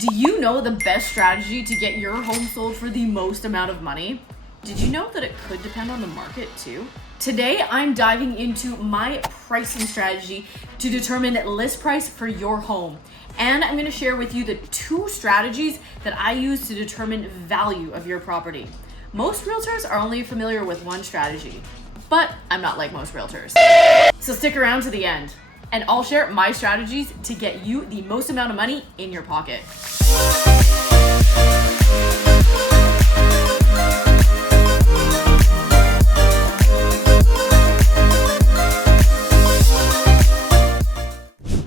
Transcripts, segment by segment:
Do you know the best strategy to get your home sold for the most amount of money? Did you know that it could depend on the market too? Today, I'm diving into my pricing strategy to determine list price for your home. And I'm gonna share with you the 2 strategies that I use to determine value of your property. Most realtors are only familiar with one strategy, but I'm not like most realtors. So stick around to the end, and I'll share my strategies to get you the most amount of money in your pocket.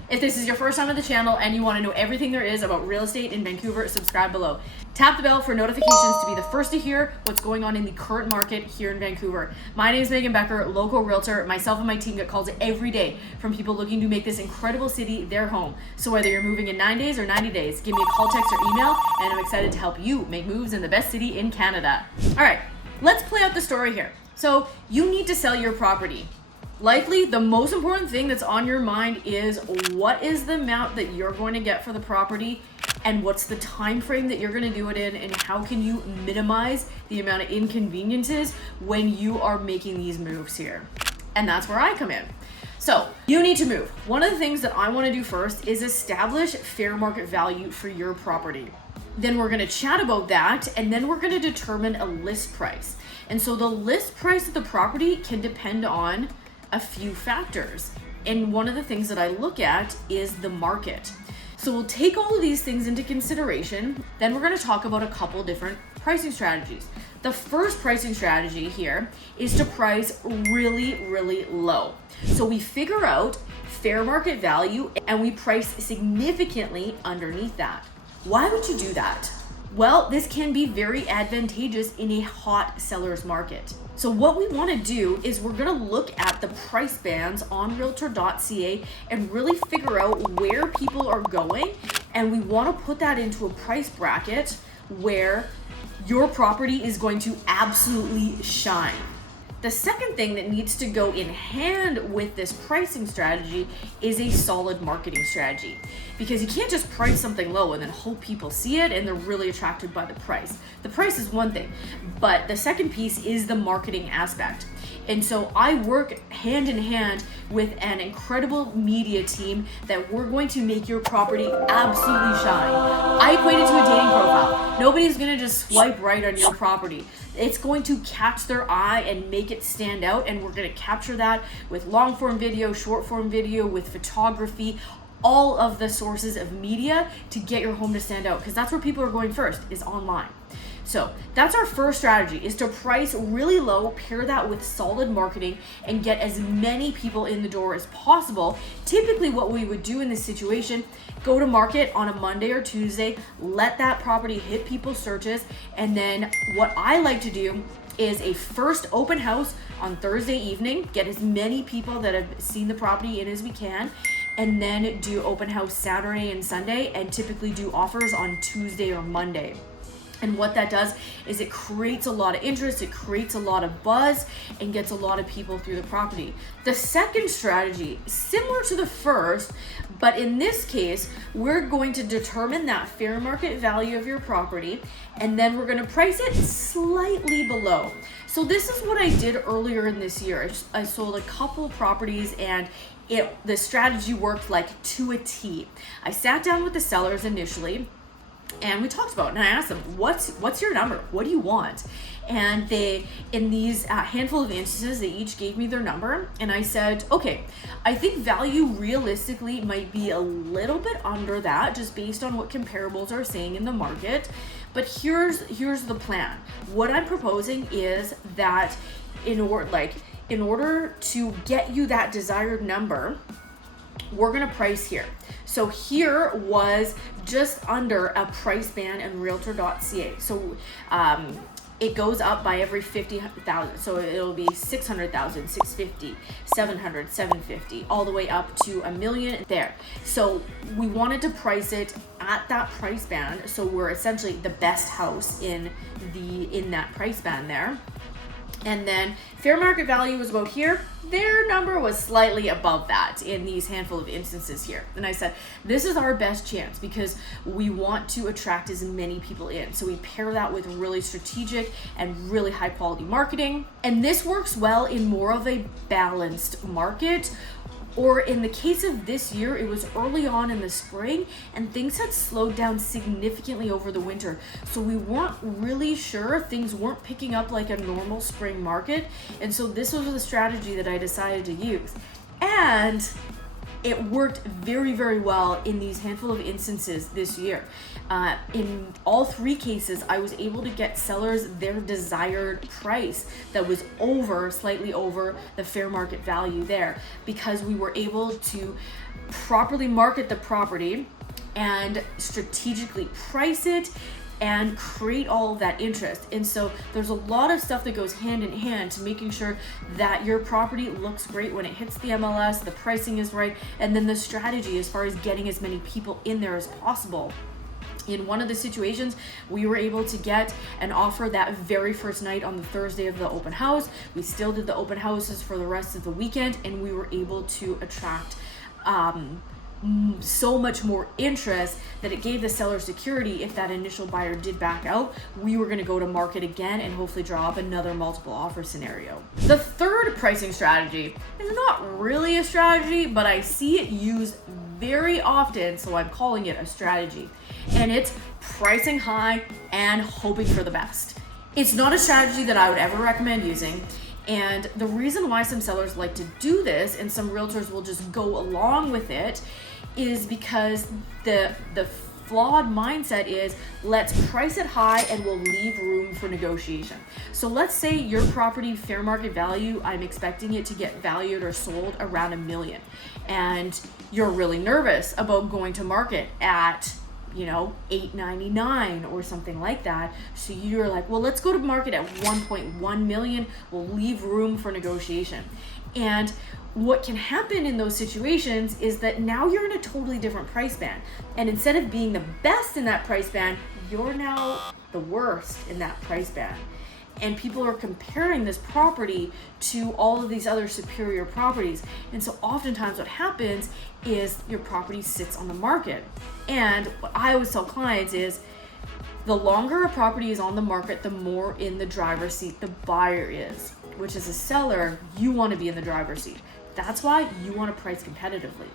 If this is your first time on the channel and you want to know everything there is about real estate in Vancouver, subscribe below. Tap the bell for notifications to be the first to hear what's going on in the current market here in Vancouver. My name is Megan Becker, local realtor. Myself and my team get calls every day from people looking to make this incredible city their home. So whether you're moving in 9 days or 90 days, give me a call, text, or email, and I'm excited to help you make moves in the best city in Canada. All right, let's play out the story here. So you need to sell your property. Likely the most important thing that's on your mind is what is the amount that you're going to get for the property, and what's the time frame that you're going to do it in, and how can you minimize the amount of inconveniences when you are making these moves here. And that's where I come in. So you need to move. One of the things that I want to do first is establish fair market value for your property. Then we're going to chat about that, and then we're going to determine a list price. And so the list price of the property can depend on a few factors. And one of the things that I look at is the market. So we'll take all of these things into consideration. Then we're going to talk about a couple different pricing strategies. The first pricing strategy here is to price really, really low. So we figure out fair market value and we price significantly underneath that. Why would you do that? Well, this can be very advantageous in a hot seller's market. So what we want to do is we're going to look at the price bands on realtor.ca and really figure out where people are going, and we want to put that into a price bracket where your property is going to absolutely shine. The second thing that needs to go in hand with this pricing strategy is a solid marketing strategy, because you can't just price something low and then hope people see it and they're really attracted by the price. The price is one thing, but the second piece is the marketing aspect. And so I work hand in hand with an incredible media team that we're going to make your property absolutely shine. I equate it to a dating profile. Nobody's gonna just swipe right on your property. It's going to catch their eye and make it stand out, and we're gonna capture that with long form video, short form video, with photography, all of the sources of media to get your home to stand out, because that's where people are going first, is online. So that's our first strategy, is to price really low, pair that with solid marketing, and get as many people in the door as possible. Typically what we would do in this situation, go to market on a Monday or Tuesday, let that property hit people's searches, and then what I like to do is a first open house on Thursday evening, get as many people that have seen the property in as we can, and then do open house Saturday and Sunday, and typically do offers on Tuesday or Monday. And what that does is it creates a lot of interest, it creates a lot of buzz, and gets a lot of people through the property. The second strategy, similar to the first, but in this case, we're going to determine that fair market value of your property, and then we're going to price it slightly below. So this is what I did earlier in this year. I sold a couple properties, and the strategy worked like to a T. I sat down with the sellers initially, and we talked about it, and I asked them, what's your number? What do you want? And they, in these handful of instances, they each gave me their number, and I said, okay, I think value realistically might be a little bit under that, just based on what comparables are saying in the market. But here's the plan. What I'm proposing is that in order to get you that desired number, we're gonna price here. So here was just under a price band in realtor.ca. So it goes up by every 50,000. So it'll be 600,000, 650, 700, 750, all the way up to $1 million there. So we wanted to price it at that price band. So we're essentially the best house in that price band there. And then fair market value was about here. Their number was slightly above that in these handful of instances here. And I said, this is our best chance because we want to attract as many people in. So we pair that with really strategic and really high quality marketing. And this works well in more of a balanced market. Or in the case of this year, it was early on in the spring and things had slowed down significantly over the winter. So we weren't really sure, things weren't picking up like a normal spring market. And so this was the strategy that I decided to use. And it worked very, very well in these handful of instances this year. In all three cases, I was able to get sellers their desired price that was slightly over the fair market value there, because we were able to properly market the property and strategically price it and create all of that interest. And so there's a lot of stuff that goes hand in hand to making sure that your property looks great when it hits the MLS, the pricing is right, and then the strategy as far as getting as many people in there as possible. In one of the situations, we were able to get an offer that very first night on the Thursday of the open house. We still did the open houses for the rest of the weekend, and we were able to attract so much more interest that it gave the seller security. If that initial buyer did back out, we were going to go to market again and hopefully draw up another multiple offer scenario. The third pricing strategy is not really a strategy, but I see it used very often, so I'm calling it a strategy. And it's pricing high and hoping for the best. It's not a strategy that I would ever recommend using. And the reason why some sellers like to do this and some realtors will just go along with it is because the flawed mindset is, let's price it high and we'll leave room for negotiation. So let's say your property fair market value, I'm expecting it to get valued or sold around $1 million, and you're really nervous about going to market at $899 or something like that. So you're like, well, let's go to market at 1.1 million. We'll leave room for negotiation. And what can happen in those situations is that now you're in a totally different price band. And instead of being the best in that price band, you're now the worst in that price band. And people are comparing this property to all of these other superior properties. And so oftentimes what happens is your property sits on the market. And what I always tell clients is, the longer a property is on the market, the more in the driver's seat the buyer is, which as a seller, you want to be in the driver's seat. That's why you want to price competitively.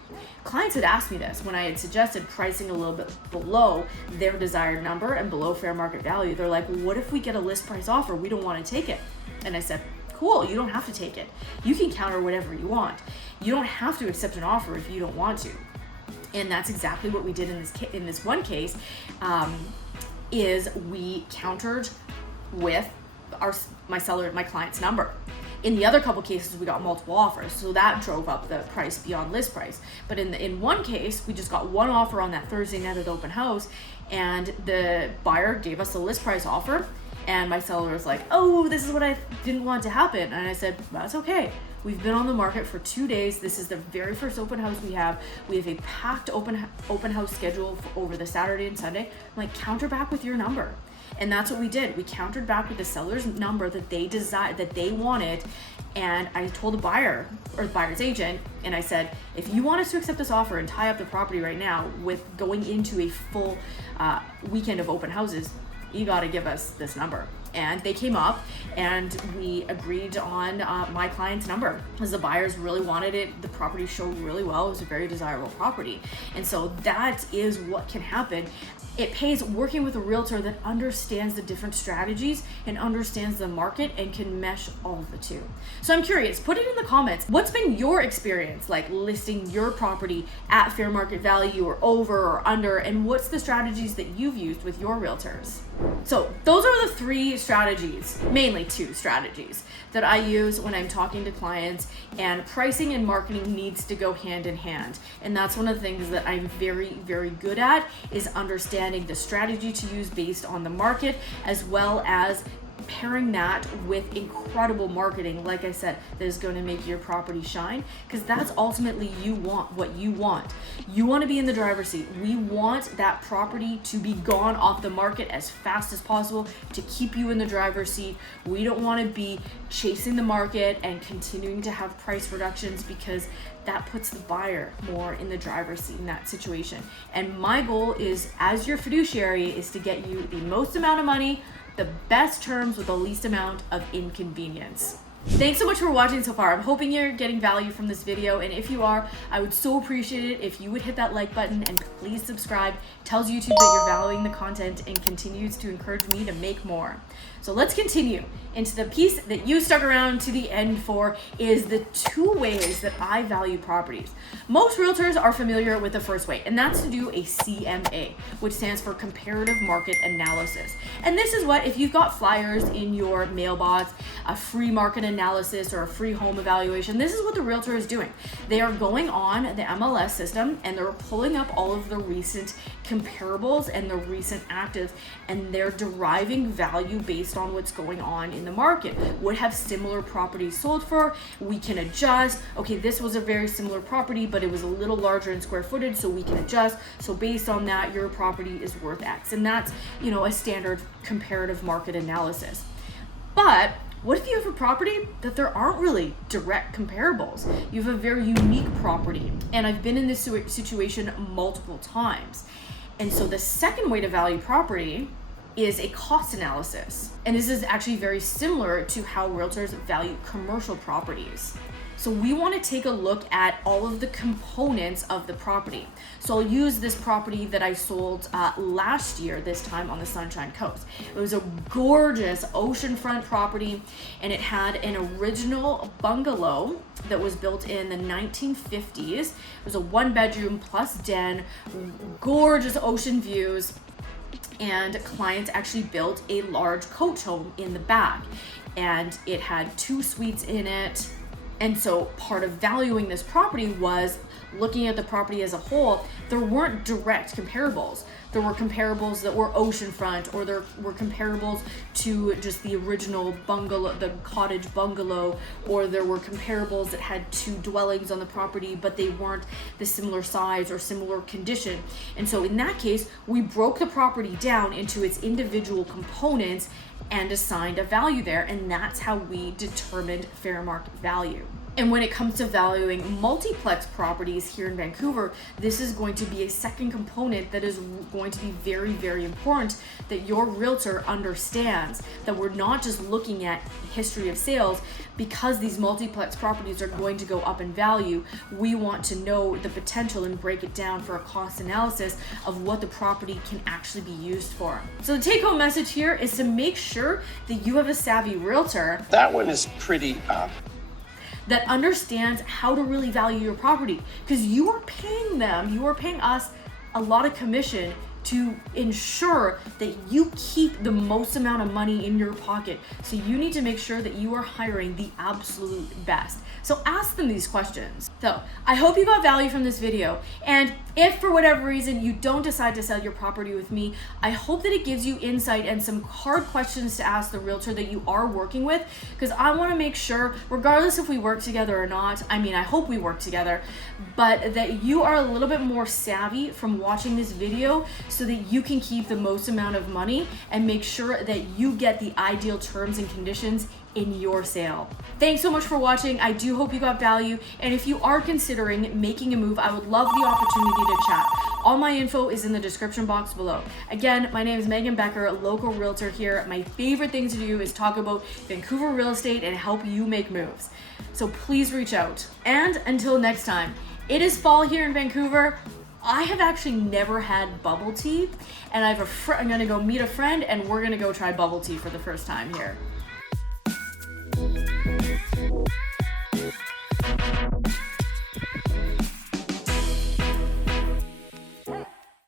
Clients had asked me this when I had suggested pricing a little bit below their desired number and below fair market value. They're like, what if we get a list price offer? We don't want to take it. And I said, cool, you don't have to take it. You can counter whatever you want. You don't have to accept an offer if you don't want to. And that's exactly what we did in this one case. Is we countered with my client's number. In the other couple cases, we got multiple offers, so that drove up the price beyond list price. But in one case, we just got one offer on that Thursday night at the open house, and the buyer gave us a list price offer, and my seller was like, oh, this is what I didn't want to happen. And I said, that's okay. We've been on the market for 2 days. This is the very first open house we have. We have a packed open house schedule over the Saturday and Sunday. I'm like, counter back with your number. And that's what we did. We countered back with the seller's number that they desired, that they wanted. And I told the buyer or the buyer's agent, and I said, if you want us to accept this offer and tie up the property right now with going into a full weekend of open houses, you got to give us this number. And they came up and we agreed on my client's number because the buyers really wanted it. The property showed really well. It was a very desirable property. And so that is what can happen. It pays working with a realtor that understands the different strategies and understands the market and can mesh all of the two. So I'm curious, put it in the comments. What's been your experience like listing your property at fair market value or over or under, and what's the strategies that you've used with your realtors? So those are the three strategies, mainly two strategies that I use when I'm talking to clients, and pricing and marketing needs to go hand in hand. And that's one of the things that I'm very, very good at, is understanding the strategy to use based on the market, as well as pairing that with incredible marketing, like I said, that is going to make your property shine, because that's ultimately what you want. You want to be in the driver's seat. We want that property to be gone off the market as fast as possible to keep you in the driver's seat. We don't want to be chasing the market and continuing to have price reductions, because that puts the buyer more in the driver's seat in that situation. And my goal is, as your fiduciary, is to get you the most amount of money, the best terms with the least amount of inconvenience. Thanks so much for watching so far. I'm hoping you're getting value from this video, and if you are, I would so appreciate it if you would hit that like button and please subscribe. It tells YouTube that you're valuing the content and continues to encourage me to make more. So let's continue into the piece that you stuck around to the end for, is the 2 ways that I value properties. Most realtors are familiar with the first way, and that's to do a CMA, which stands for Comparative Market Analysis. And this is what, if you've got flyers in your mailbox, a free market analysis or a free home evaluation, this is what the realtor is doing. They are going on the MLS system and they're pulling up all of the recent comparables and the recent actives, and they're deriving value based on what's going on in the market. What have similar properties sold for? We can adjust. Okay, this was a very similar property, but it was a little larger in square footage, so we can adjust. So based on that, your property is worth X. And that's, a standard comparative market analysis. But what if you have a property that there aren't really direct comparables? You have a very unique property, and I've been in this situation multiple times. And so the second way to value property is a cost analysis. And this is actually very similar to how realtors value commercial properties. So we want to take a look at all of the components of the property. So I'll use this property that I sold last year, this time on the Sunshine Coast. It was a gorgeous oceanfront property, and it had an original bungalow that was built in the 1950s. It was a 1-bedroom plus den, gorgeous ocean views, and clients actually built a large coach home in the back, and it had 2 suites in it. And so part of valuing this property was looking at the property as a whole. There weren't direct comparables. There were comparables that were oceanfront, or there were comparables to just the original bungalow, the cottage bungalow, or there were comparables that had 2 dwellings on the property, but they weren't the similar size or similar condition. And so in that case, we broke the property down into its individual components and assigned a value there, and that's how we determined fair market value. And when it comes to valuing multiplex properties here in Vancouver, this is going to be a second component that is going to be very, very important, that your realtor understands, that we're not just looking at history of sales. Because these multiplex properties are going to go up in value, we want to know the potential and break it down for a cost analysis of what the property can actually be used for. So the take-home message here is to make sure that you have a savvy realtor. That one is pretty that understands how to really value your property, because you are paying us a lot of commission to ensure that you keep the most amount of money in your pocket. So you need to make sure that you are hiring the absolute best. So ask them these questions. So I hope you got value from this video. And if for whatever reason you don't decide to sell your property with me, I hope that it gives you insight and some hard questions to ask the realtor that you are working with, because I want to make sure, regardless if we work together or not, I hope we work together, but that you are a little bit more savvy from watching this video, so that you can keep the most amount of money and make sure that you get the ideal terms and conditions in your sale. Thanks so much for watching. I do hope you got value, and if you are considering making a move, I would love the opportunity to chat. All my info is in the description box below. Again, my name is Megan Becker, a local realtor here. My favorite thing to do is talk about Vancouver real estate and help you make moves. So please reach out. And until next time, it is fall here in Vancouver. I have actually never had bubble tea, and I'm gonna go meet a friend, and we're gonna go try bubble tea for the first time here.